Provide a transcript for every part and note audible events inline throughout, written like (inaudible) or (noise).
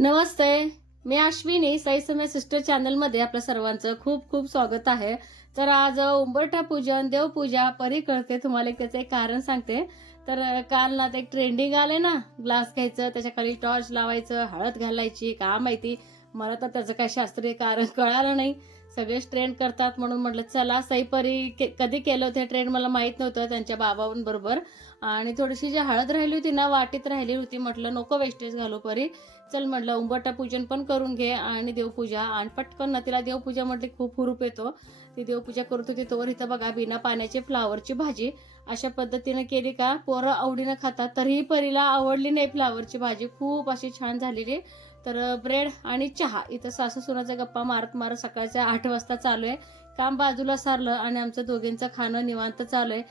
नमस्ते मी अश्विनी साई समय सिस्टर चॅनलमध्ये आपल्या सर्वांचं खूप खूप स्वागत आहे. तर आज उंबरठा पूजन देवपूजा परी कळते तुम्हाला एक त्याचं एक कारण सांगते. तर काल ना ते एक ट्रेंडिंग आले ना ग्लास घ्यायचं त्याच्याखाली टॉर्च लावायचं हळद घालायची का माहिती? मला तर त्याचं काय शास्त्रीय कारण कळालं नाही. सगळेच ट्रेंड करतात म्हणून म्हटलं चला सईपरी के- कधी केलं होतं ट्रेंड मला माहीत नव्हतं त्यांच्या बाबांबरोबर आणि थोडीशी जी हळद राहिली होती ना वाटीत राहिली होती म्हटलं नको वेस्टेज घालू परी. चल म्हटलं उंबरटा पूजन पण करून घे आणि देवपूजा. आणि पटकन ना तिला देवपूजा म्हटली खूप हुरूप येतो. ती देवपूजा करत होती तोवर इथं बघा बिना पाण्याची फ्लावरची भाजी अशा पद्धतीने केली का पोरं आवडीनं खातात. तरीही परीला आवडली नाही फ्लावरची भाजी. खूप अशी छान झालेली. तर ब्रेड आणि चहा इथं सासू सुनाच्या गप्पा मारत मारत सकाळच्या आठ वाजता चालू आहे. काम बाजूला सारलं आणि आमचं दोघींचं खाणं निवांत चालू आहे.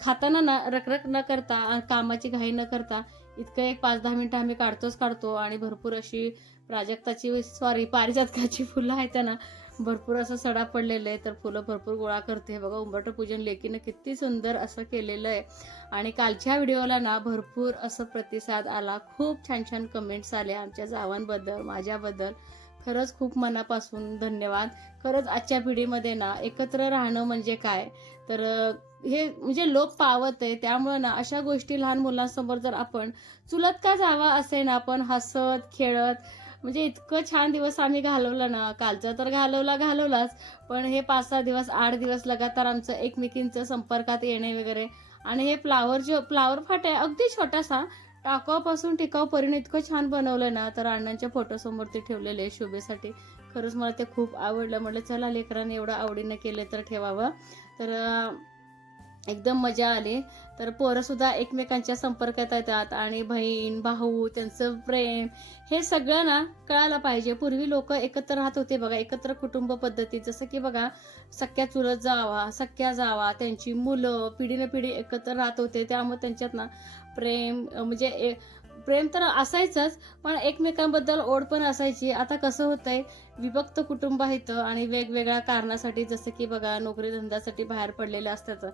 खाताना ना रखरख न करता आणि कामाची घाई न करता इतकं एक पाच दहा मिनिटं आम्ही काढतोच काढतो आणि भरपूर अशी प्राजक्ताची सॉरी पारिजातकाची फुलं आहेत ना भरपूर असं सडा पडलेलं आहे तर फुलं भरपूर गोळा करते. बघा उंबरट पूजन लेकीनं किती सुंदर असं केलेलं आहे. आणि कालच्या व्हिडिओला ना भरपूर असं प्रतिसाद आला. खूप छान छान कमेंट्स आले आमच्या जावांबद्दल माझ्याबद्दल. खरंच खूप मनापासून धन्यवाद. खरंच आजच्या पिढीमध्ये ना एकत्र राहणं म्हणजे काय? तर हे म्हणजे लोक पावत आहे. त्यामुळे ना अशा गोष्टी लहान मुलांसमोर जर आपण चुलत का जावा असे ना आपण हसत खेळत म्हणजे इतकं छान दिवस आम्ही घालवलं ना कालचा तर घालवला घालवलाच पण हे पाच सहा दिवस आठ दिवस लगातार आमचं एकमेकींचं संपर्कात येणे वगैरे. आणि हे फ्लावर जो फ्लावर फाटे अगदी छोटासा टाकावपासून टिकाऊ परीने इतकं छान बनवलं ना तर अण्णांच्या फोटोसमोर ते ठेवलेले आहे शोभेसाठी. खरंच मला ते खूप आवडलं. म्हटलं चला लेकरांनी एवढं आवडीनं केलं तर ठेवावं. तर एकदम मजा आली. तर पोरंसुद्धा एकमेकांच्या संपर्कात येतात आणि बहीण भाऊ त्यांचं प्रेम हे सगळं ना कळायला पाहिजे. पूर्वी लोक एकत्र राहत होते बघा. एकत्र कुटुंब पद्धती जसं की बघा सख्या चुलत जावा सख्या जावा त्यांची मुलं पिढीने पिढी एकत्र राहत होते. त्यामुळे त्यांच्यात ना प्रेम म्हणजे ए- प्रेम तर असायचंच पण एकमेकांबद्दल ओढ पण असायची. आता कसं होतंय विभक्त कुटुंब आहेत आणि वेगवेगळ्या कारणासाठी जसं की बघा नोकरी धंद्यासाठी बाहेर पडलेले असतात.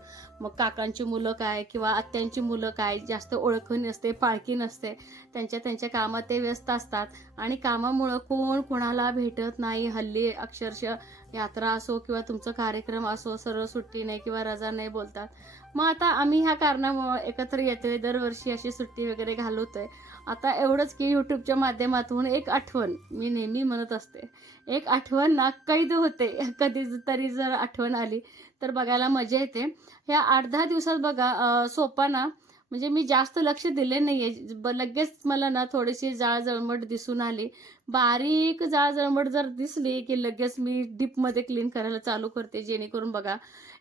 मग काकांची मुलं काय किंवा आत्यांची मुलं काय जास्त ओळख नसते पाळखी नसते. त्यांच्या त्यांच्या कामात ते व्यस्त असतात. आणि कामामुळं कोण कोणाला भेटत नाही हल्ली अक्षरशः यात्रा असो किंवा तुमचा कार्यक्रम असो सरळ सुट्टी नाही किंवा रजा नाही बोलतात. मग आता आम्ही ह्या कारणामुळं एकत्र येतोय. दरवर्षी अशी सुट्टी वगैरे घालवतोय. आता एवढंच की यूट्यूबच्या माध्यमातून एक आठवण मी नेहमी म्हणत असते. एक आठवण ना कैद होते. (laughs) कधी तरी जर आठवण आली तर बघायला मजा येते. ह्या आठ दहा दिवसात बघा सोपा ना म्हणजे मी जास्त लक्ष दिले नाहीये. ब- लगेच मला ना थोडीशी जाळ जळमट दिसून आली. बारीक जाळ जळमट जर दिसली की लगेच मी डीपमध्ये क्लीन करायला चालू करते जेणेकरून बघा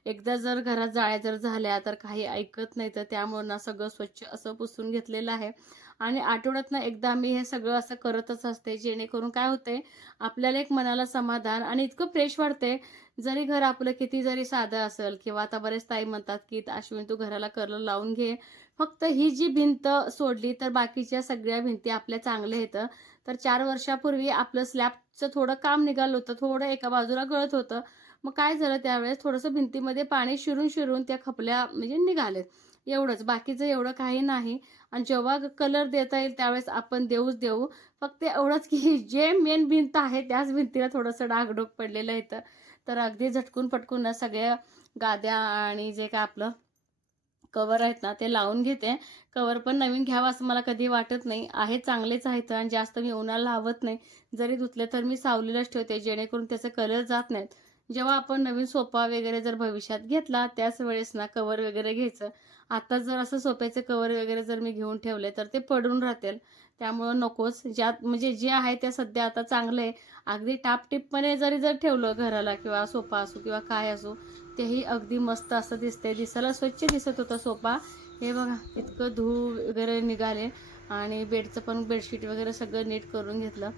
एकदा जर घरात जाळ्या जर झाल्या तर काही ऐकत नाही तर त्यामुळं ना सगळं स्वच्छ असं पुसून घेतलेलं आहे. आणि आठवड्यातनं एकदा मी हे सगळं असं करतच असते जेणेकरून काय होते आपल्याला एक मनाला समाधान आणि इतकं फ्रेश वाटते जरी घर आपलं किती जरी साधं असेल किंवा आता बरेच ताई म्हणतात की अश्विन तू घराला कलर लावून घे. फक्त ही जी भिंत सोडली तर बाकीच्या सगळ्या भिंती आपल्या चांगल्या येतं तर चार वर्षापूर्वी आपलं स्लॅबचं थोडं काम निघालं होतं थोडं एका बाजूला गळत होतं. मग काय झालं त्यावेळेस? थोडंसं भिंतीमध्ये पाणी शिरून शिरून त्या खपल्या म्हणजे निघालेत. एवढंच. बाकीचं एवढं काही नाही. आणि जेव्हा कलर देता येईल त्यावेळेस आपण देऊच देऊ. फक्त एवढंच की (laughs) जे मेन भिंत आहे त्याच भिंतीला थोडंसं डागडोग पडलेलं आहे तर अगदी झटकून पटकून सगळ्या गाद्या आणि जे काय आपलं कवर आहेत ना ते लावून घेते. कवर पण नवीन घ्यावं असं मला कधी वाटत नाही. आहे चांगलेच आहेत आणि जास्त मी उन्हाला लावत नाही. जरी धुतले तर मी सावलीलाच ठेवते जेणेकरून त्याचे कलर जात नाहीत. जेव्हा आपण नवीन सोफा वगैरे जर भविष्यात घेतला त्याच वेळेस ना कवर वगैरे घ्यायचं. आता जर असं सोफ्याचे कवर वगैरे जर मी घेऊन ठेवले तर ते पडून राहतील. त्यामुळं नकोच. ज्यात म्हणजे जे आहे ते सध्या आता चांगलं आहे. अगदी टापटिपपणे जरी जर ठेवलं घराला किंवा सोफा असो किंवा काय असो तेही अगदी मस्त असं दिसते दिसायला स्वच्छ दिसत होता सोफा. हे बघा इतकं धूळ वगैरे निघाले आणि बेडचं पण बेडशीट वगैरे सगळं नीट करून घेतलं.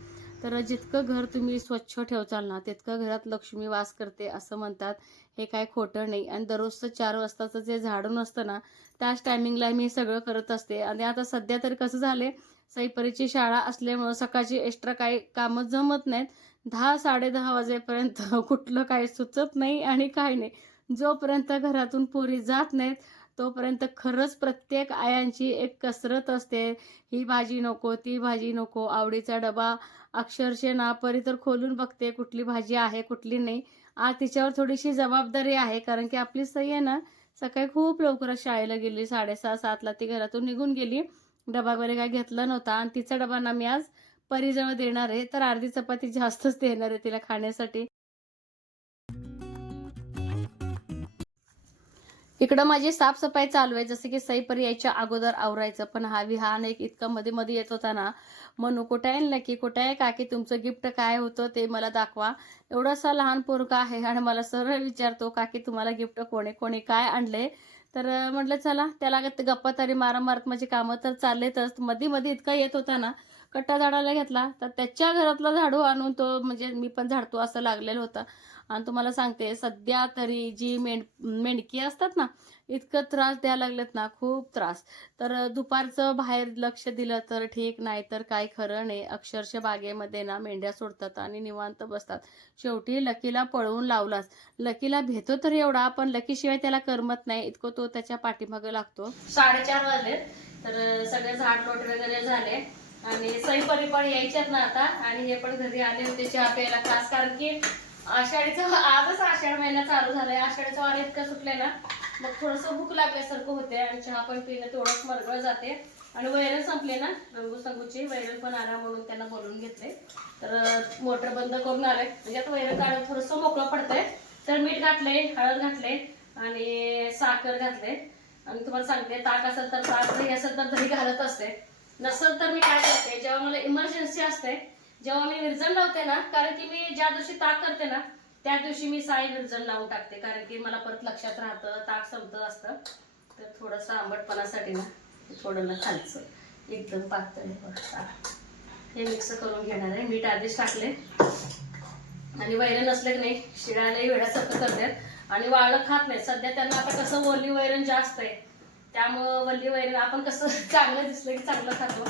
तर जितकं घर तुम्ही स्वच्छ ठेवचाल ना तितकं घरात लक्ष्मी वास करते असं म्हणतात. हे काय खोटं नाही. आणि दररोजचं चार वाजताचं जे झाडून असतं ना त्याच टायमिंगला मी सगळं करत असते. आणि आता सध्या तरी कसं झाले सैपरीची शाळा असल्यामुळं सकाळची एक्स्ट्रा काही कामं जमत नाहीत. दहा साडेदहा वाजेपर्यंत (laughs) कुठलं काही सुचत नाही आणि काही नाही. जोपर्यंत घरातून पोरी जात नाहीत तोपर्यंत खरंच प्रत्येक आयांची एक कसरत असते. ही भाजी नको ती भाजी नको आवडीचा डबा अक्षरशः नापरी तर खोलून बघते कुठली भाजी आहे कुठली नाही. आज तिच्यावर थोडीशी जबाबदारी आहे कारण की आपली सई आहे ना सकाळी खूप लवकरच शाळेला गेली साडेसहा सातला ती घरातून निघून गेली. डबा वगैरे काय घेतला नव्हता आणि तिचा डबा ना मी आज परीजवळ देणार आहे. तर अर्धी चपाती जास्तच देणार आहे तिला खाण्यासाठी. इकडं माझी साफसफाई चालू आहे. जसं की सईपरी यायच्या अगोदर आवरायचं पण हा विहान एक इतका मध्ये मध्ये येत होता ना. म्हणू कुठे आहे नक्की? कुठे आहे काकी? तुमचं गिफ्ट काय होतं ते मला दाखवा. एवढासा लहान पोरगा आहे आणि मला सरळ विचारतो काकी तुम्हाला गिफ्ट कोणी कोणी काय आणले तर म्हटलं चला त्याला गप्पा तरी मारा मारत माझी कामं तर चाललेतच मध्ये मध्ये इतका येत होता ना कट्टा झाडाला घेतला. तर त्याच्या घरातला झाडू आणून तो म्हणजे मी पण झाडतो असं लागलेलं होतं. आणि तुम्हाला सांगते सध्या तरी जी मेंढ मेंढकी असतात ना इतकं त्रास द्यायला लागलेत ना खूप त्रास. तर दुपारचं बाहेर लक्ष दिलं तर ठीक नाही तर काय खरं नाही. अक्षरश बागेमध्ये ना मेंढ्या सोडतात आणि निवांत बसतात. शेवटी लकीला पळवून लावलाच लकीला भेतो तर एवढा पण लकीशिवाय त्याला करमत नाही. इतकं तो त्याच्या पाठीमागे लागतो. साडेचार वाजले. तर सगळे झाड लोट वगैरे झाले. आणि सईपरी पण यायच्यात ना आता. आणि हे पण घरी आले होते चहा प्यायला. खास कारण की आषाढीचं आजच आषाढ महिना चालू झालाय. आषाढीचं वार इतकं सुटलंय ना मग थोडंसं भूक लागल्यासारखं होते आणि चहा पण पिणं तेवढंच मरगळ जाते. आणि वैरण संपले ना रंगू संगूची वैरण पण आला म्हणून त्यांना बोलून घेतले तर मोटर बंद करून आले म्हणजे आता वैरण काढून थोडंसं मोकळं पडतंय. तर मीठ घातलंय हळद घातले आणि साखर घातले आणि तुम्हाला सांगते ताक असेल तर ताक दही असेल तर दही घालत असते. नसेल तर मी काय करते जेव्हा मला इमर्जन्सी असते जेव्हा मी विरजण लावते ना कारण की मी ज्या दिवशी ताक करते ना त्या दिवशी मी साई विरजण लावून टाकते कारण की मला परत लक्षात राहतं ताक संपत असतं. तर थोडंसं आंबटपणासाठी ना थोडं खालचं एकदम पातळ हे मिक्स करून घेणार आहे. मीठ आधीच टाकले आणि वैरण नसले की नाही शिळायलाही वेळासारखं करतात आणि वाळलं खात नाही. सध्या त्यांना आता कसं वल्ली वैरण जास्त आहे त्यामुळं वल्ली वैरण आपण कसं (laughs) चांगलं दिसलं की चांगलं खातो.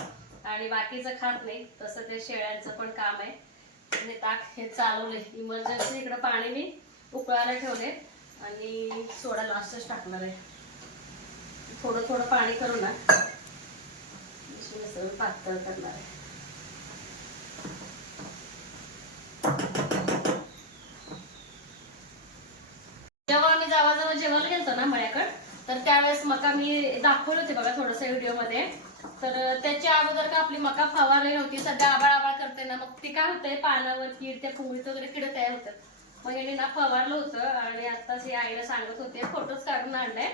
आणि बाकीचं खात नाही तसं ते शेळ्यांचं पण काम आहे. आणि ताक हे चालवले. इमर्जन्सी इकडं पाणी मी उकळायला ठेवले आणि सोडा लास्टच टाकणार आहे. थोडं थोडं पाणी करू ना. पातळ करणार आहे. जेव्हा आम्ही जावाजवळ जेवायला गेलतो ना माझ्याकडे तर त्यावेळेस मका मी दाखवले होते बघा थोडस व्हिडिओमध्ये तर त्याच्या अगोदर का आपली मका फवारली नव्हती सध्या आबाळ आबाळ करते ना मग ती काय होतंय पानावर कीड त्या फुगडीत वगैरे किड तयार होतात. मग यांनी ना फवारलं होतं आणि आताच या आईला सांगत होते फोटोच काढून आणले.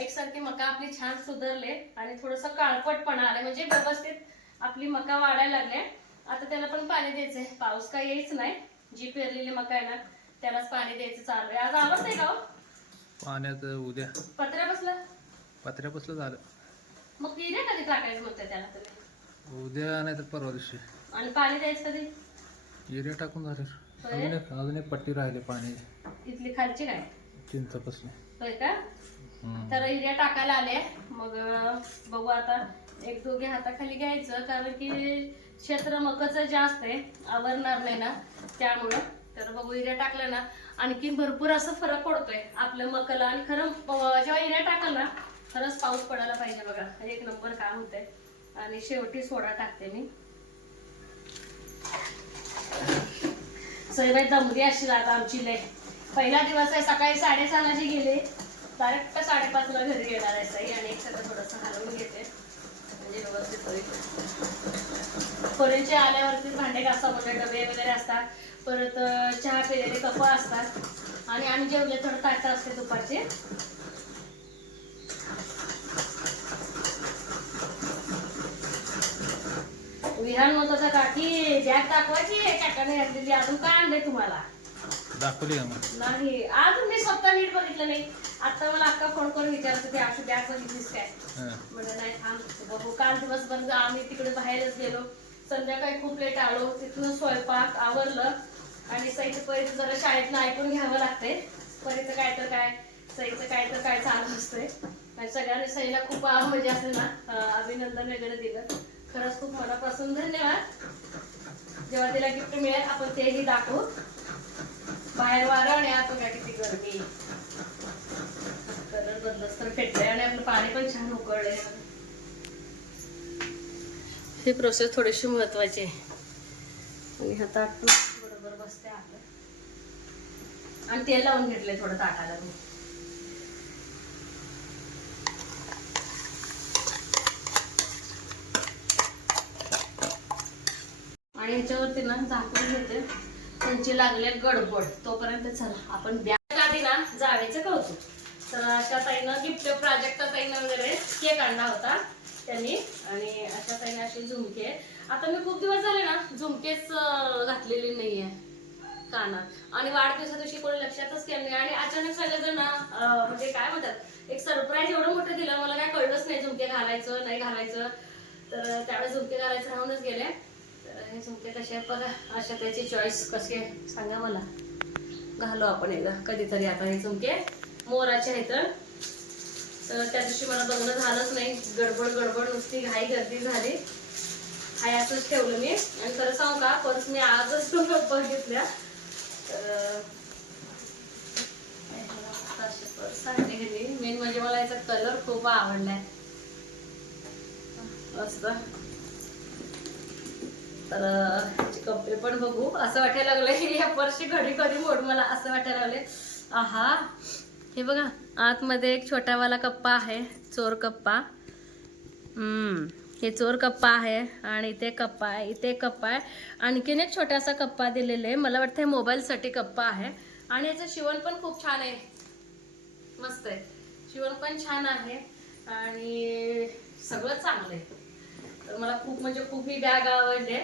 एकसारखी मका आपली छान सुधारले आणि थोडस काळपटपणा आले म्हणजे व्यवस्थित आपली मका वाढायला लागले. आता त्याला पण पाणी द्यायचंय. पाऊस काय यायच नाही. जी पेरलेली मका आहे ना त्यालाच पाणी द्यायचं चालू आहे. आज आवडतंय का हो? पाण्यात उद्या. पत्र्या बसला पत्र्यापासलं झालं. मग इथे कधी टाकायचं म्हणते त्याला तुम्ही? उद्या नाही तर परवा दिवशी. आणि पाणी द्यायचं कधी? युरिया टाकून झालं? अजून एक अजून एक पट्टी राहिली पाणी. इथली खालची काय? चिंचापासून. होय का? तर युरिया टाकायला आले. मग अं, बघू आता. एक दोघे हाताखाली घ्यायचं कारण की क्षेत्र मकचं जास्त आहे. आवरणार नाही ना त्यामुळं. तर बघू युरिया टाकलं ना. आणखी भरपूर असं फरक पडतोय आपल्या मकला. आणि खरं अं, जेव्हा युरिया टाकल ना खरंच पाऊस पडायला पाहिजे बघा. एक नंबर काम होतंय. आणि शेवटी सोडा टाकते मी. सैबाई दमली अशी आता आमची लय. पहिला दिवस आहे सकाळी साडेसहालाची गेले. डायरेक्ट साडेपाचला घरी येणार आहे सई आणि एक सगळं थोडंसं हलवून घेते. म्हणजे व्यवस्थित होईल. पोरींचे आल्यावरती भांडे घासा म्हणजे डबे वगैरे असतात. परत चहा पिलेले कप असतात. आणि आम्ही जेवले थोडं ताटं असते दुपारचे. विहान होत होता काकी बॅग दाखवायची काकाने घातलेली अजून काय आणलंय तुम्हाला? दाखवली का मग. नाही अजून मी स्वतः नीट बघितलं नाही. आता मला अक्का फोन करून विचारत होती अशी बॅग बघितलीस काय? हं. म्हणजे नाही थांब बघू. काल दिवसभर आम्ही तिकडे बाहेरच गेलो. संध्याकाळी खूप लेट आलो. तिथून स्वयंपाक आवरलं. आणि सईचं परीचं जरा शाळेतनं ऐकून घ्यावं लागतंय. परीचं काय तर काय सईचं काय तर काय चालू असतंय. आणि सगळ्यांनी सईला खूप म्हणजे असं ना अभिनंदन वगैरे दिलं. खरंच खूप मनापासून धन्यवाद. जेव्हा तिला गिफ्ट मिळेल आपण तेही दाखवू. बाहेर वारा आणि आत बघा किती गर्मी. कलर बदलच तर फेटलंय आणि आपलं पाणी पण छान उकळलंय. ही प्रोसेस थोडीशी महत्वाची आहे. आणि हा ताट बरोबर बसते आपलं आणि तेल लावून घेतलंय थोडं ताटाला मी. आणि याच्यावरती ना झाकून घेते. त्यांची लागले गडबड. तोपर्यंत चला आपण बॅग आधी ना जावेचं कौतुक. तर अशा ताईनं गिफ्ट प्राजक्ता ताईनं वगैरे केक आणला होता त्यांनी. आणि अशा ताईने अशी झुमके. आता मी खूप दिवस झाले ना झुमकेच घातलेली नाहीये कानात. आणि वाढदिवसा दिवशी कोणी लक्षातच केलं नाही. आणि अचानक सगळेजण ना म्हणजे काय म्हणतात एक सरप्राईज एवढं मोठं दिलं. मला काय कळलंच नाही झुमके घालायचं नाही घालायचं. तर त्यावेळेस झुमके घालायचं राहूनच गेले. तर झुमके कसे आहेत अशा त्याची चॉईस कसे सांगा मला. घालू आपण एकदा. कधीतरी आता हे झुमके मोराचे आहेत तर त्या दिवशी मला बघणं झालंच नाही. गडबड गडबड नुसती घाई गर्दी झाली. हाय असंच ठेवलं मी. आणि खरं सांगू का पर्स मी आजच (laughs) बघितल्या तर पर्स आणली गेली मेन म्हणजे मला याचा कलर खूप आवडलाय. मस्त. तर याचे कपडे पण बघू. असं वाटायला लागलंय की या पर्सची घडी कधी मोड मला असं वाटायला लागले आहा हे बघा आतमध्ये एक छोटावाला कप्पा आहे चोर कप्पा. हम्म हे चोर कप्पा आहे आणि इथे कप्पा आहे इथे कप्पा आहे. आणखीन एक छोटासा कप्पा दिलेला आहे. मला वाटतं हे मोबाईलसाठी कप्पा आहे. आणि याचं शिवण पण खूप छान आहे. मस्त आहे. शिवण पण छान आहे. आणि सगळं चांगलं आहे. तर मला खूप म्हणजे खूप ही बॅग आवडली.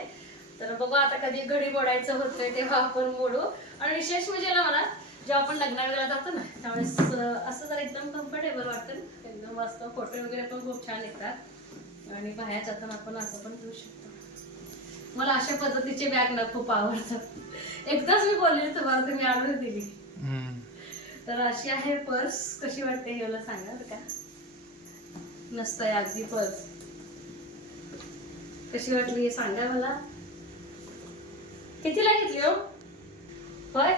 तर बघू आता कधी घडी मोडायचं होतंय तेव्हा आपण मोडू. आणि विशेष म्हणजे ना मला जेव्हा आपण लग्नाला जातो ना त्यावेळेस असं जर एकदम कम्फर्टेबल वाटतं. एकदम मस्त फोटो वगैरे पण खूप छान येतात. आणि बाहेर जाताना आपण असं पण घेऊ शकतो. मला अशा पद्धतीचे बॅग ना खूप आवडतात. एकदाच मी बोललेली तुम्हाला तुम्ही आणून दिली. तर अशी आहे पर्स. कशी वाटते हे मला सांगा का? आहे अगदी पर्स. कशी वाटली हे सांगा मला. कितीला घेतली हो? होय?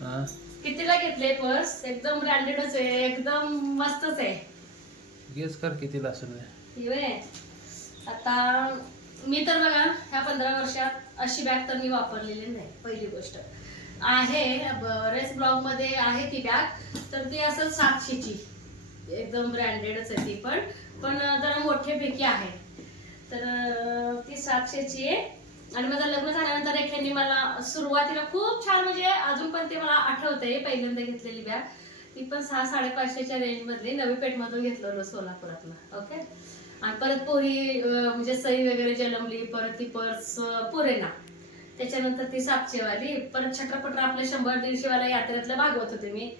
हा. कितीला घेतले पर्स? एकदम ब्रँडेडच आहे एकदम मस्तच आहे. गेस कर कितीला असेल. ही. आता मी तर बघा ह्या पंधरा वर्षात अशी बॅग तर मी वापरलेली नाही पहिली गोष्ट. आहे बरेच ब्लॉगमध्ये आहे ती बॅग तर ती असं सातशेची एकदम ब्रँडेडच आहे ती पण. पण जरा मोठेपैकी आहे. तर ती सातशेची आहे. आणि माझं लग्न झाल्यानंतर एक ह्यांनी मला सुरुवातीला खूप छान म्हणजे अजून पण ते मला आठवतंय पहिल्यांदा घेतलेली बॅग ती पण सहा साडेपाचशेच्या रेंज मधली नवी पेठमधून घेतलं होतं सोलापुरातलं. ओके आणि परत पोरी म्हणजे सई वगैरे जलमली परत ती पर्स पुरेना. त्याच्यानंतर ती सातशेवाली. परत छटरपटर आपले शंभर दीडशेवाला यात्रेतलं भागवत होते मी.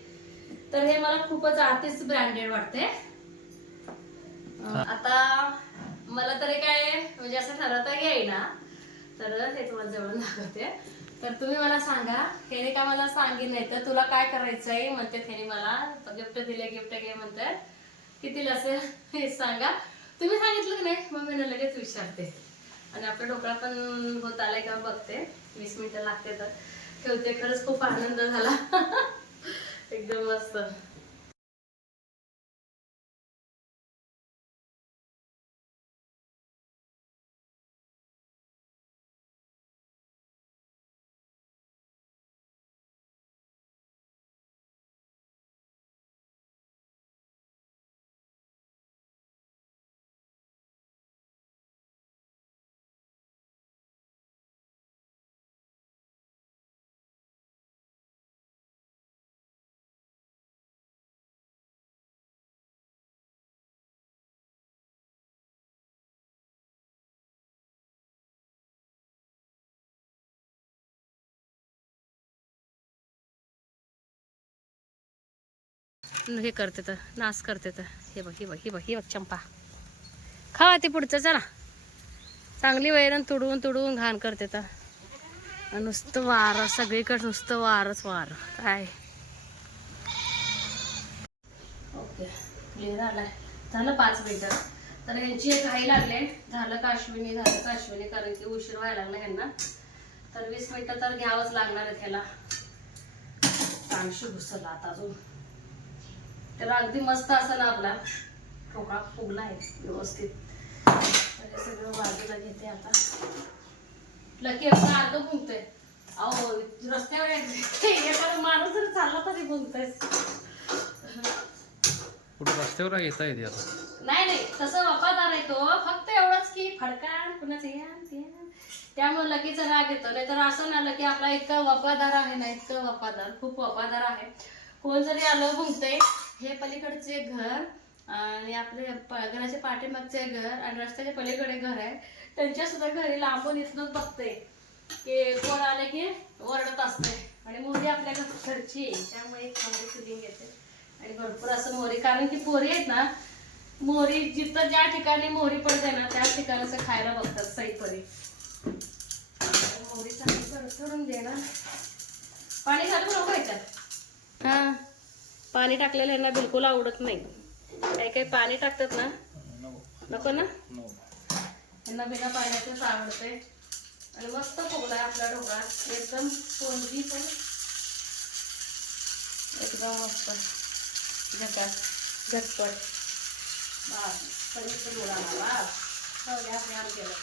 तर हे मला खूपच अतिच ब्रँडेड वाटते आता मला तरी काय म्हणजे असं ठरवता येईना. तर हे तुम्हाला जवळ दाखवते. तर तुम्ही मला सांगा हेने का मला सांगितलं नाही? तर तुला काय करायचंय? म्हणते त्याने मला. गिफ्ट दिले गिफ्ट घे म्हणतात किती असेल? हे सांगा. तुम्ही सांगितलं की नाही? मग मी ना लगेच विचारते. आणि आपला ढोकळा पण होत आलाय का बघते. वीस मिनिटं लागते तर. ठेवते खरंच खूप आनंद झाला. (laughs) एकदम मस्त. हे करते तर नाश करते तर. हे बघ हे बघ हे बघ हे बघ चंपा. खावा ते पुढचं चला. चांगली वैरण तुडवून तुडवून घाण करते तर. नुसतं वारं सगळीकडे नुसतं वारच वार. काय? ओके क्लिअर आलाय झालं पाच मिनिटं. तर यांची एक घाई लागले. झालं का अश्विनी झालं का अश्विनी कारण की उशीर व्हायला लागला ह्यांना. तर वीस मिनिटं तर घ्यावंच लागणार आहे त्याला ताणशी घुसला आता अजून. तर अगदी मस्त असं ना आपला ठोका फुगला आहे व्यवस्थित. तर हे सगळं बाजूला घेते आता. लकी आपला अर्ध फुगतोय. अहो रस्त्यावर एखादा माणूस जर चालला तरी फुगतोय. कुठं रस्त्यावर येता येते आता? नाही नाही. तसं वफादार आहे तो. फक्त एवढंच की फडकान कुणाचं या ते. त्यामुळे लगेच राग येतो. नाही तर असं ना लकी आपला इतका वफादार आहे ना इतकं वफादार खूप वफादार आहे. कोण जरी आलं बघतंय हे पलीकडचे घर आणि आपले घराच्या पाठीमागचे घर आणि रस्त्याच्या पलीकडे घर आहे. त्यांच्या सुद्धा घरी लांबून इथूनच बघते की कोण आले की ओरडत असते. आणि मोरी आपल्या घरची आहे त्यामुळे एक चांगली फिलिंग येते. आणि भरपूर असं मोरी कारण की पोरी आहेत ना मोहरी जिथं ज्या ठिकाणी मोहरी पडते ना त्याच ठिकाणी खायला बघतात सईपरी. मोहरी चांगली परतून दे ना. पाणी घालू नको ह्याच्यात हा. पाणी टाकलेलं यांना बिलकुल आवडत नाही. काही काही पाणी टाकतात ना. नको ना? यांना बिना पाण्याचंच आवडते. आणि मस्त फुगलाय आपला ढोकळा. एकदम स्पॉन्जी पण एकदम मस्त. झकास झटपट बास. कणिक उडाला बास. हो केलं.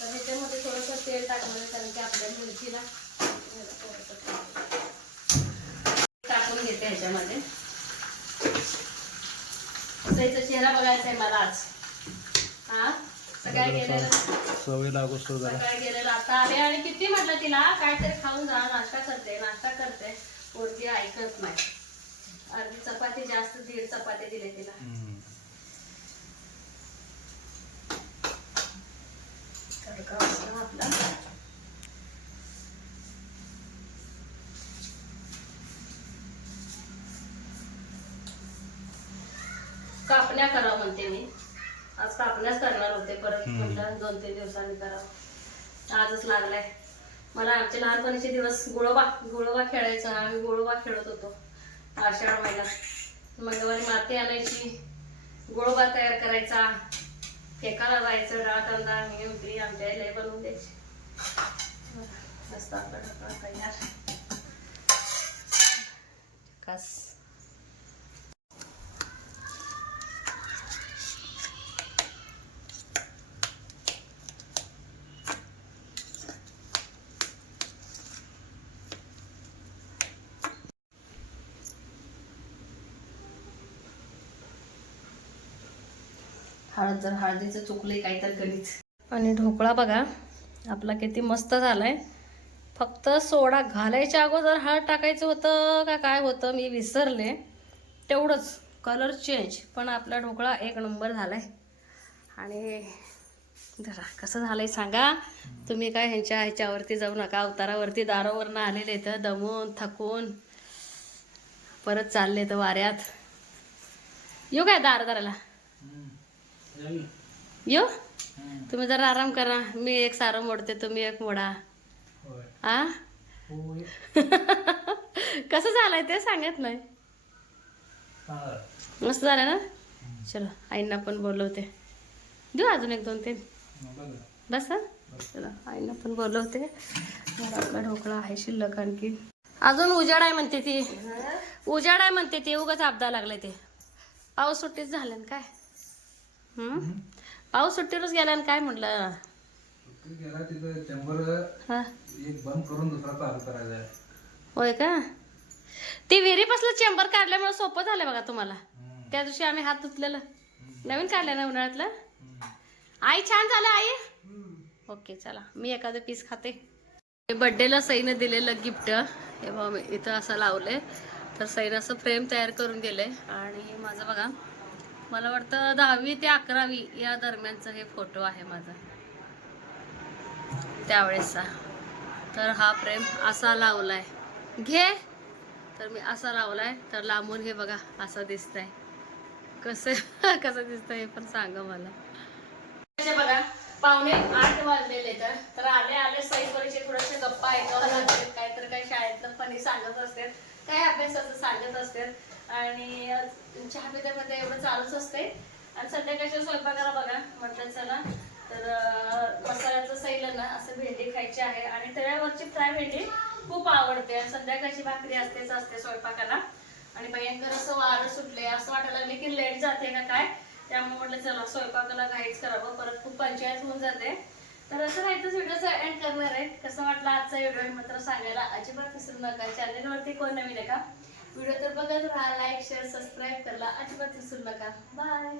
तर ह्याच्यामध्ये थोडं तेल टाकलं कारण की आपल्या मिरचीला. टाकून घेते ह्याच्यामध्ये. सईचा चेहरा बघायचा आहे मला आज. हा? सकाळी गेलेलं सवय लागू सकाळी गेलेलं आता. आले आणि किती म्हटलं तिला? काहीतरी खाऊन जा नाश्ता करते नाश्ता करते. पोरगी ऐकत नाही. अर्धी चपाती जास्त दीड चपाती दिले तिला. तडका बसला आपला कापण्या करा म्हणते मी. आज कापण्याच करणार होते परत. म्हटलं दोन तीन दिवसांनी करावं. आजच लागलाय. मला आमचे लहानपणीचे दिवस गुळोबा गुळोबा खेळायचा. आम्ही गुळोबा खेळत होतो. आषाढ महिना. मंगळवारी माती आणायची गुळोबा तयार करायचा. फेकायला जायचं डाळ कांदा हे होती आमच्या आईला बनवून द्यायची. मस्त आपला ढोकळा तयार कस. हळद जर हळदीचं चुकलंय काहीतरी कधीच आणि ढोकळा बघा आपला किती मस्त झालाय. फक्त सोडा घालायच्या अगोदर हळद टाकायचं होतं का काय होतं मी विसरले. तेवढंच कलर चेंज पण आपला ढोकळा एक नंबर झालाय. आणि जरा कसं झालंय सांगा. तुम्ही काय ह्यांच्या ह्याच्यावरती जाऊ नका अवतारावरती दारावरनं आलेले तर दमून थकून. परत चालले तर वाऱ्यात. येऊ काय दार दाराला? येऊ तुम्ही जरा आराम करा. मी एक सारं मोडते तुम्ही एक मोडा. आ. (laughs) कसं झालंय ते सांगत नाही. मस्त झालं ना? चलो आईंना पण बोलवते. देऊ अजून एक दोन तीन. बस हा? चला आईंना पण बोलवते. आपला ढोकळा आहे शिल्लक आणखी. अजून उजाड आहे म्हणते ती. उजाड आहे म्हणते ती. उगाच आपदा लागलाय ते. पाऊस सुट्टीच झालं ना काय? पाऊस सुट्टीवरच गेला ना काय म्हटलं? गेला तिथं चेंबर हा. एक बंद करून दुसरा चालू करायचा आहे. होय का? ती विहिरीपासलं चेंबर काढल्यामुळे सोपं झालं बघा तुम्हाला. हम्म. त्या दिवशी आम्ही हात धुतलेलं. नवीन काढलं ना उन्हाळ्यातलं. आई छान झालं आई. ओके चला. मी एखादं पीस खाते. बड्डेला सईनं दिलेलं गिफ्ट हे बघा मी इथं असं लावलंय. तर सईनं असं फ्रेम तयार करून दिलंय. आणि हे माझं बघा मला वाटतं दहावी ते अकरावी या दरम्यानचा हे फोटो आहे माझा. त्यावेळेसचा. तर हा फ्रेम असा लावलाय. घे. तर मी असा लावलाय. तर लांबून हे बघा असं दिसतंय. कसं कसं दिसतंय हे पण सांगा मला. बघा पावणे आठ वाजलेले तर तर आले आले सई परीक्षे थोडेसे गप्पा ऐकावं लागतात काहीतरी काही शाळेतलं पण सांगत असते काय अभ्यासाचं सांगत असते आणि चहा पित्यामध्ये एवढं चालूच असते. आणि संध्याकाळच्या स्वयंपाकाला बघा म्हटलं चला. तर मसाल्याचं सैल ना असं भेंडी खायची आहे. आणि तव्यावरची फ्राय भेंडी खूप आवडते. आणि संध्याकाळची भाकरी असतेच असते स्वयंपाकाला. आणि भयंकर असं वारं सुटले असं वाटायला लागले की लेट जाते का काय? त्यामुळे म्हटलं चला स्वयंपाकाला घाईच करावं. परत खूप पंचायत होऊन जाते. तर असं राहायचं व्हिडिओचा एंड करणार आहे. कसं वाटलं आजचा व्हिडिओ मात्र सांगायला अजिबात विसरू नका. चॅनलवरती कोण नवीन आहे का? व्हिडिओ तर बघत राहा लाईक शेअर सबस्क्राईब करा अजिबात विसरू नका. बाय